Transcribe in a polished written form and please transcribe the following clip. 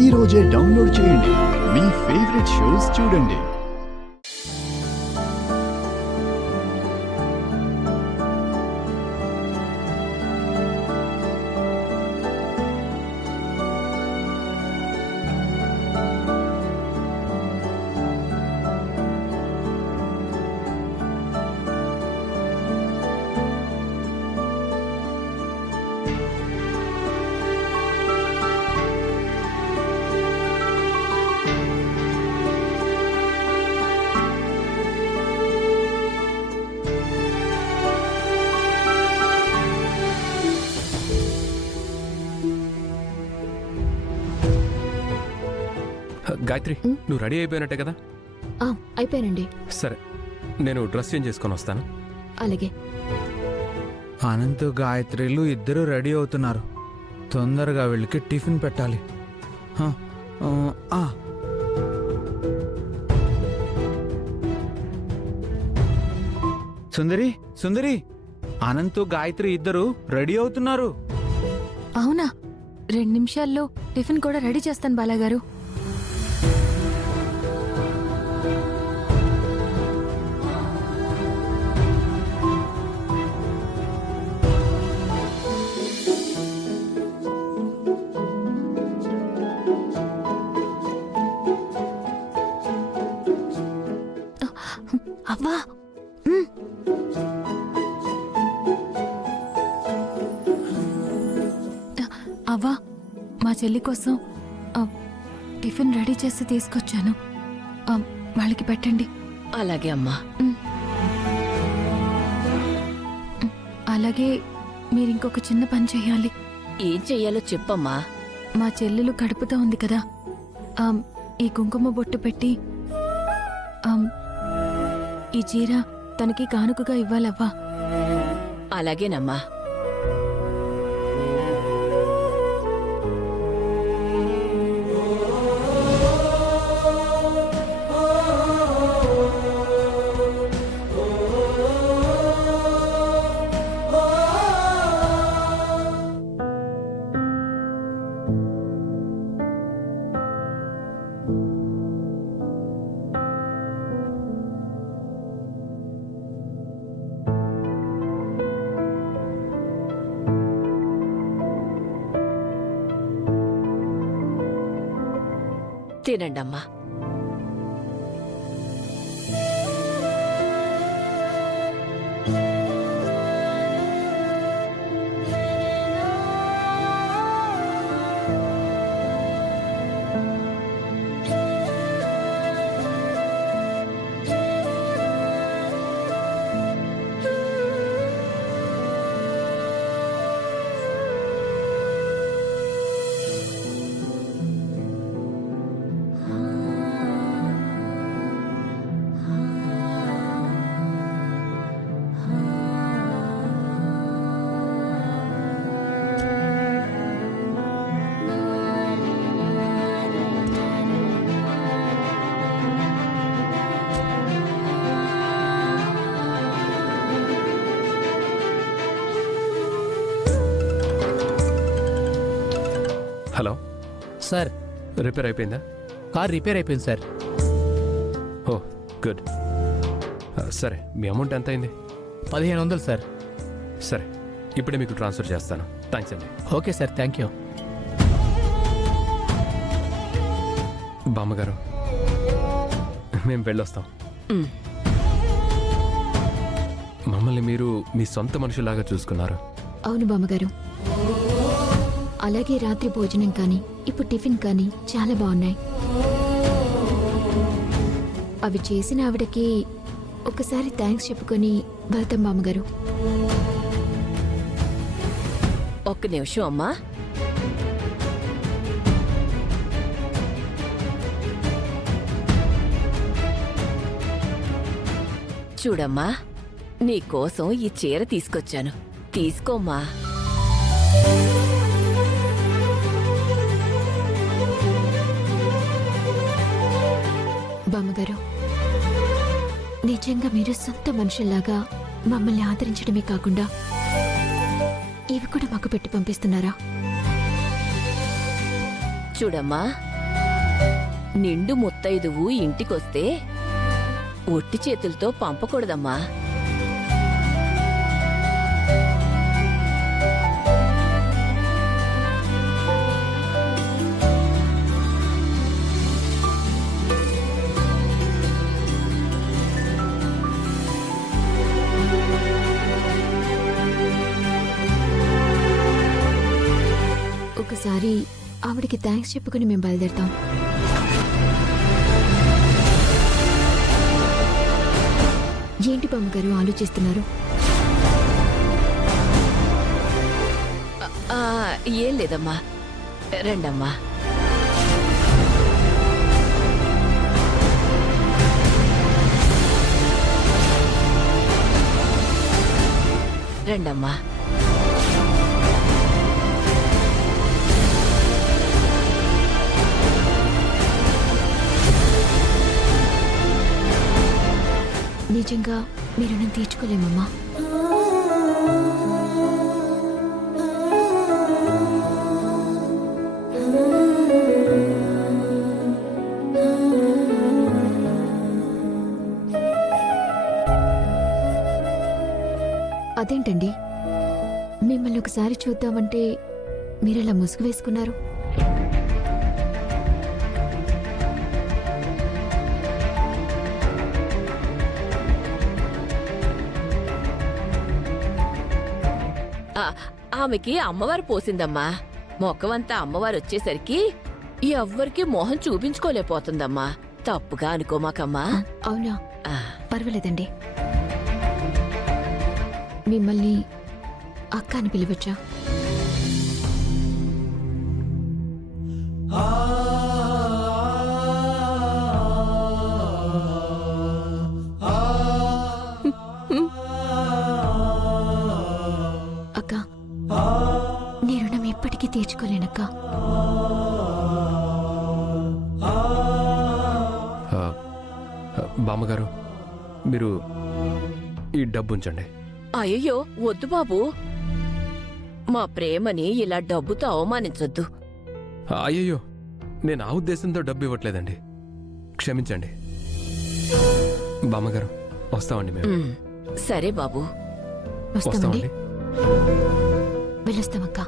ఈ రోజే డౌన్లోడ్ చేయండి. మీ ఫేవరెట్ షోస్ చూడండి. గాయత్రి, నువ్వు రెడీ అయిపోయినట్టే కదా? అయిపోయానండి. సరే, నేను డ్రెస్ చేంజ్ చేసుకొని వస్తాను. అలాగే. అనంత్ గాయత్రిలు ఇద్దరు రెడీ అవుతున్నారు. తొందరగా వీళ్ళకి టిఫిన్ పెట్టాలి. సుందరి, సుందరి, అనంత్ గాయత్రి ఇద్దరు రెడీ అవుతున్నారు. అవునా? 2 నిమిషాల్లో టిఫిన్ కూడా రెడీ చేస్తాను బాలాగారు. అవ్వా, అవ్వా, మా చెల్లి కోసం టిఫిన్ రెడీ చేసి తీసుకొచ్చాను. వాళ్ళకి పెట్టండి. అలాగే అమ్మా. అలాగే మీరు ఇంకొక చిన్న పని చేయాలి. ఏం చెయ్యాలో చెప్పమ్మా. మా చెల్లెలు కడుపుతో ఉంది కదా, ఈ కుంకుమ బొట్టు పెట్టి ఈ చీర తనకి కానుకగా ఇవ్వాలవ్వా. అలాగేనమ్మా. తినండమ్మా. హలో సార్, రిపేర్ అయిపోయిందా? కార్ రిపేర్ అయిపోయింది సార్. ఓ గుడ్. సరే, మీ అమౌంట్ ఎంత అయింది? 1500 సార్. సరే, ఇప్పుడే మీకు ట్రాన్స్ఫర్ చేస్తాను. థ్యాంక్స్ అండి. Okay sir, thank you. బామ్మగారు, మేము వెళ్ళొస్తాం. మమ్మల్ని మీరు మీ సొంత మనుషులాగా చూసుకున్నారు. అవును బామ్మగారు. అలాగే రాత్రి భోజనం కానీ ఇప్పుడు టిఫిన్ కానీ చాలా బాగున్నాయి. అవి చేసిన ఆవిడకి ఒకసారి థ్యాంక్స్ చెప్పుకొని వెళ్తాం బామ్మగారు. ఒక్క నిమిషం అమ్మా. చూడమ్మా, నీకోసం ఈ చీర తీసుకొచ్చాను. తీసుకోమ్మా. బామ్మగారు, నిజంగా మీరు సొంత మనుషుల్లాగా మమ్మల్ని ఆదరించడమే కాకుండా ఇవి కూడా మాకు పెట్టి పంపిస్తున్నారా? చూడమ్మా, నిండు ముత్తైదువు ఇంటికొస్తే ఒట్టి చేతులతో పంపకూడదమ్మా. ఒకసారి ఆవిడకి థ్యాంక్స్ చెప్పుకుని మేము బయలుదేరుతాం. ఏంటి బామ్మగారు ఆలోచిస్తున్నారు? ఏం లేదమ్మా, రండమ్మా. రండమ్మా. నిజంగా మీ రుణం తీర్చుకోలేమమ్మా. అదేంటండి, మిమ్మల్ని ఒకసారి చూద్దామంటే మీరలా ముసుగు వేసుకున్నారు. ఆమెకి అమ్మవారు పోసిందమ్మా. మొక్కవంతా అమ్మవారు వచ్చేసరికి ఎవ్వరికి మొహం చూపించుకోలేకపోతుందమ్మా. తప్పుగా అనుకోమాకమ్మా. అవునా, పర్వాలేదండి. మిమ్మల్ని అక్క అని పిలవచ్చా? అక్క, నీ రుణం ఎప్పటికీ తీర్చుకోలేనక్క. బామ్మగారు, మీరు ఈ డబ్బు ఉంచండి. అయ్యో వద్దు బాబు, మా ప్రేమని ఇలా డబ్బుతో అవమానించొద్దు. అయ్యయ్యో, నేను ఆ ఉద్దేశంతో డబ్బు ఇవ్వట్లేదండి, క్షమించండి. బామ్మగారు, వస్తామండి మేము. సరే బాబు, వస్తామండి. వస్తామండి. వెళ్ళొస్తామక్క.